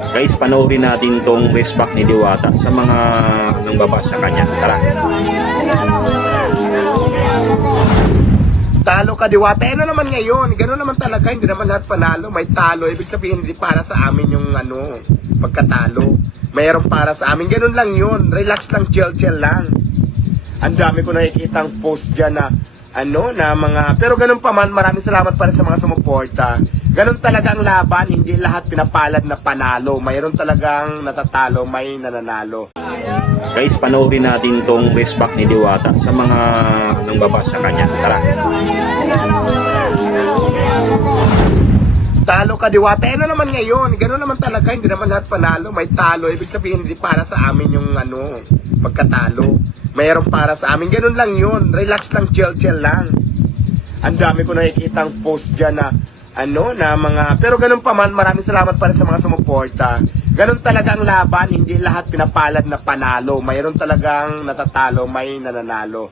Guys, panoorin natin tong race back ni Diwata sa mga nangbaba sa kanya. Tara. Talo ka diwata. Eh, ano naman ngayon? Gano'n naman talaga. Hindi naman lahat panalo. May talo. Ibig sabihin, hindi para sa amin yung ano, pagkatalo. Mayroon para sa amin. Ganun lang yun. Relax lang, chill, chill lang. Ang dami ko nakikita ang post dyan na ano, na mga... Pero ganun pa man, maraming salamat para sa mga sumuporta. Ganun talaga ang laban. Hindi lahat pinapalad na panalo. Mayroon talagang natatalo, may nananalo. Guys, panoorin natin tong race back ni Diwata sa mga nangbaba sa kanya. Tara. Talo ka diwata. Ano naman ngayon? Gano'n naman talaga. Hindi naman lahat panalo. May talo. Ibig sabihin, hindi para sa amin yung ano, pagkatalo. Mayroon para sa amin. Ganun lang yun. Relax lang, chill, chill lang. Ang dami ko nakikita ang post dyan na ano, na mga... Pero ganun pa man, maraming salamat para sa mga sumuporta. Ganun talaga ang laban. Hindi lahat pinapalad na panalo. Mayroon talagang natatalo, may nananalo.